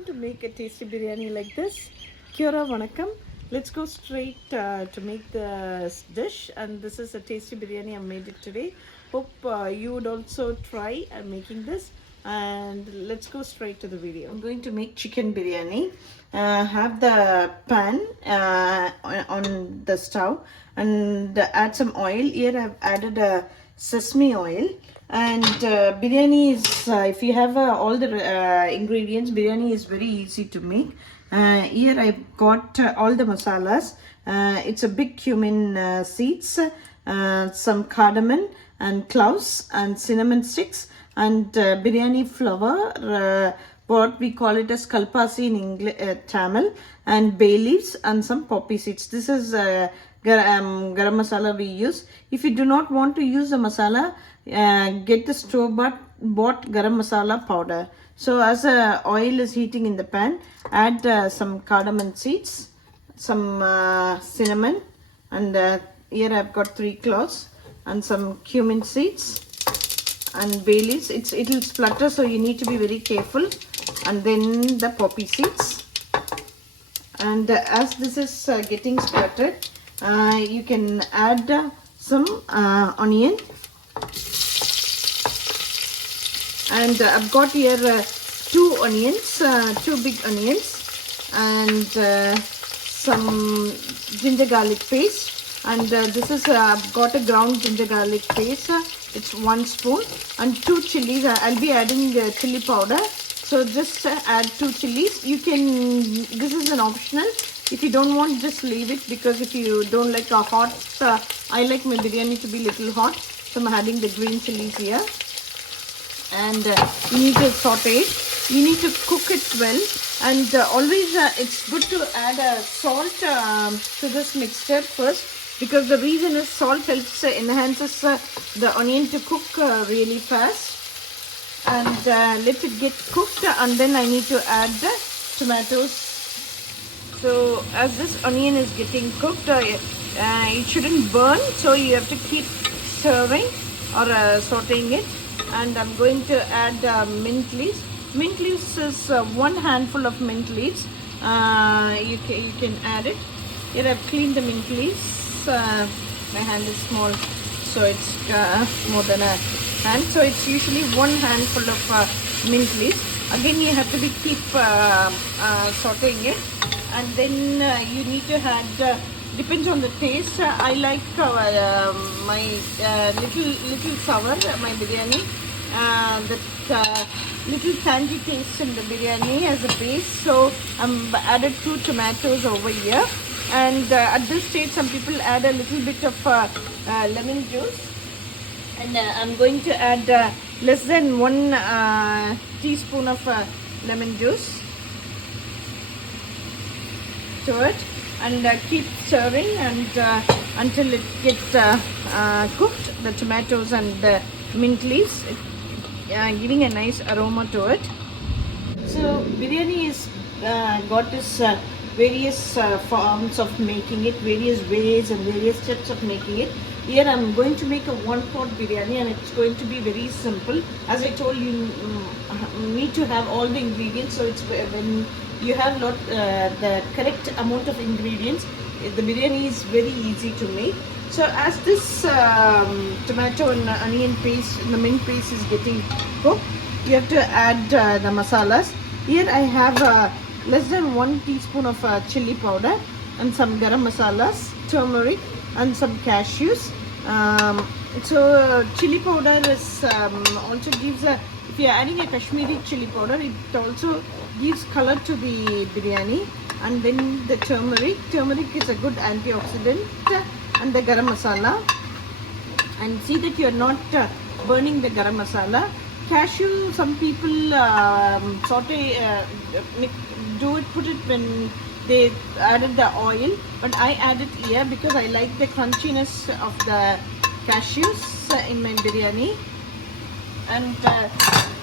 want to make a tasty biryani like this? Kia ora vanakkam. Let's go straight to make this dish. And this is a tasty biryani. I made it today. Hope you would also try making this. And let's go straight to the video. I'm going to make chicken biryani. Have the pan on the stove and add some oil. Here I've added a sesame oil. And biryani is, if you have all the ingredients, biryani is very easy to make. Here I've got all the masalas. It's a big cumin seeds, some cardamom and cloves and cinnamon sticks and biryani flour, what we call it as kalpasi in English, Tamil, and bay leaves and some poppy seeds. This is garam masala we use. If you do not want to use the masala, get the store-bought garam masala powder. So as oil is heating in the pan, add some cardamom seeds, some cinnamon, and here I've got 3 cloves and some cumin seeds and bay leaves. It'll splutter, so you need to be very careful. And then the poppy seeds. And as this is getting splattered, you can add some onion. And I've got here 2 onions, 2 big onions, and some ginger garlic paste. And this is I've got a ground ginger garlic paste. It's 1 spoon, and 2 chilies. I'll be adding chili powder. So just add 2 chilies. You can. This is an optional. If you don't want, just leave it, because if you don't like a hot, I like my biryani to be little hot. So I'm adding the green chilies here. And you need to saute it. You need to cook it well. And always it's good to add salt to this mixture first, because the reason is salt helps enhances the onion to cook really fast. And let it get cooked, and then I need to add the tomatoes. So as this onion is getting cooked, it shouldn't burn, so you have to keep stirring or sauteing it. And I'm going to add mint leaves. Mint leaves is 1 handful of mint leaves. You can add it. Here I've cleaned the mint leaves. My hand is small, so it's more than a hand. So it's usually 1 handful of mint leaves. Again, you have to keep sauteing it. And then you need to add, depends on the taste. I like my little sour, my biryani. That little tangy taste in the biryani as a base. So I'm added 2 tomatoes over here. And at this stage, some people add a little bit of lemon juice. And I'm going to add less than 1 teaspoon of lemon juice to it, and keep stirring and until it gets cooked, the tomatoes and the mint leaves, giving a nice aroma to it. So biryani is got this various forms of making it, various ways and various steps of making it. Here I'm going to make a 1-pot biryani, and it's going to be very simple. As I told you, need to have all the ingredients. So it's when you have the correct amount of ingredients, the biryani is very easy to make. So as this tomato and onion paste, the mint paste is getting cooked, you have to add the masalas. Here I have less than 1 teaspoon of chili powder and some garam masalas, turmeric, and some cashews. So chili powder is also gives a, if you are adding a Kashmiri chili powder, it also gives color to the biryani. And then the turmeric is a good antioxidant, and the garam masala. And see that you are not burning the garam masala. Cashew, some people saute, put it when they added the oil, but I add it here because I like the crunchiness of the cashews in my biryani. And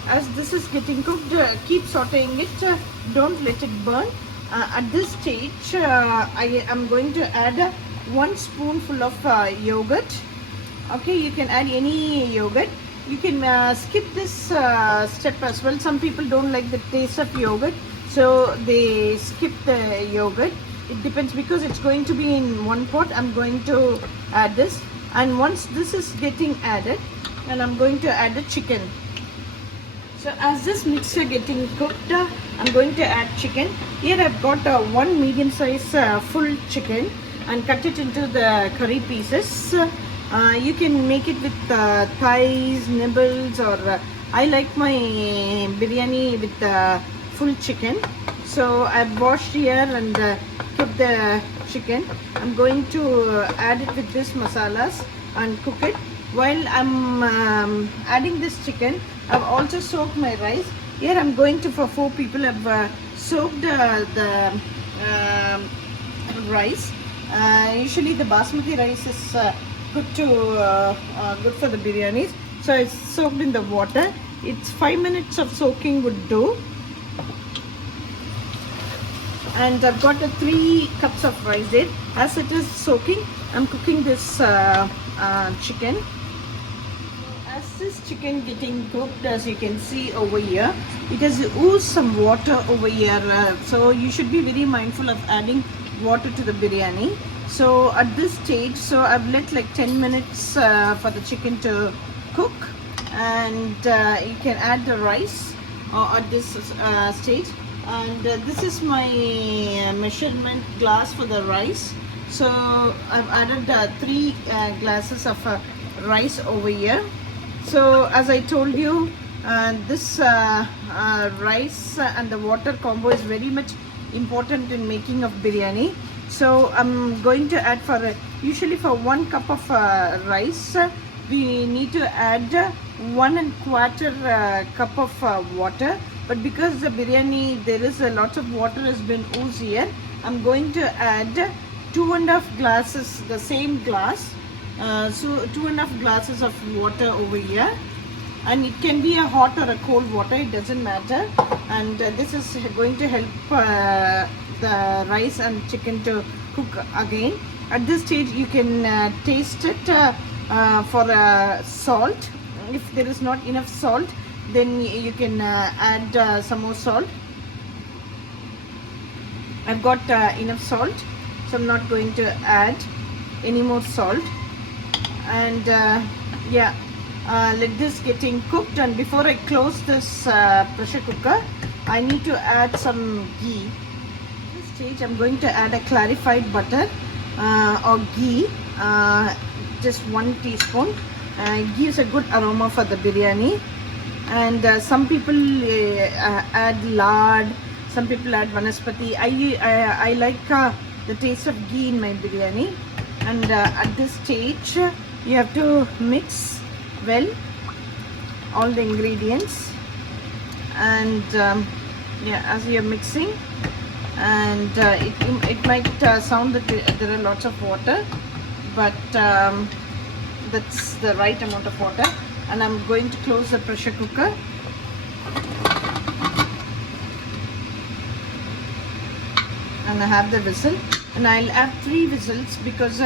as this is getting cooked, keep sauteing it, don't let it burn. At this stage, I am going to add 1 spoonful of yogurt. Okay, you can add any yogurt. You can skip this step as well. Some people don't like the taste of yogurt, so they skip the yogurt. It depends, because it's going to be in one pot. I'm going to add this, and once this is getting added, and I'm going to add the chicken. So as this mixture getting cooked, I'm going to add chicken. Here I've got one medium size full chicken and cut it into the curry pieces. You can make it with thighs, nibbles, or I like my biryani with full chicken. So I've washed here and kept the chicken. I'm going to add it with this masalas and cook it. While I'm adding this chicken, I've also soaked my rice. Here I'm going to, for 4 people, I've soaked the rice. Usually the basmati rice is good for the biryanis. So it's soaked in the water. It's 5 minutes of soaking would do. And I've got 3 cups of rice there. As it is soaking, I'm cooking this chicken. As this chicken getting cooked, as you can see over here, it has oozed some water over here. So you should be very mindful of adding water to the biryani. So at this stage, so I've let like 10 minutes for the chicken to cook, and you can add the rice at this stage. And this is my measurement glass for the rice. So I've added 3 glasses of rice over here. So as I told you, this rice and the water combo is very much important in making of biryani. So I'm going to add, for usually for 1 cup of rice, we need to add 1 1/4 cup of water. But because the biryani, there is a lot of water has been oozed here, I'm going to add 2 1/2 glasses, the same glass. So 2 1/2 glasses of water over here, and it can be a hot or a cold water, it doesn't matter. And this is going to help the rice and chicken to cook again. At this stage you can taste it for salt. If there is not enough salt, then you can add some more salt. I've got enough salt, so I'm not going to add any more salt. And yeah, let this getting cooked. And before I close this pressure cooker, I need to add some ghee. At this stage I'm going to add a clarified butter or ghee, just 1 teaspoon. It gives a good aroma for the biryani. And some people add lard, some people add vanaspati. I like the taste of ghee in my biryani. And at this stage you have to mix well all the ingredients. And yeah, as you're mixing, and it might sound that there are lots of water, but that's the right amount of water. And I'm going to close the pressure cooker. And I have the whistle, and I'll add 3 whistles because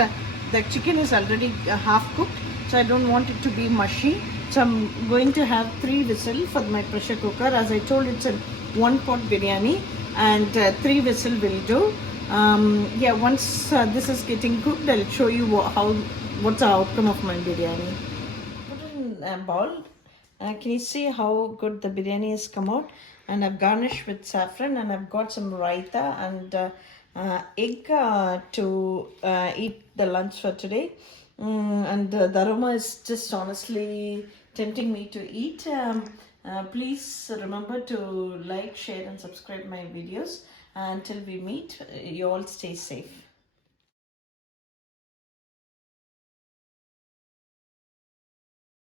the chicken is already half cooked, so I don't want it to be mushy. So I'm going to have 3 whistles for my pressure cooker. As I told, it's a 1 pot biryani, and 3 whistle will do. Yeah, once this is getting cooked, I'll show you what's the outcome of my biryani. Put in a bowl. Can you see how good the biryani has come out? And I've garnished with saffron, and I've got some raita and egg to eat the lunch for today. And the aroma is just honestly tempting me to eat. Please remember to like, share and subscribe my videos. Until we meet, you all stay safe.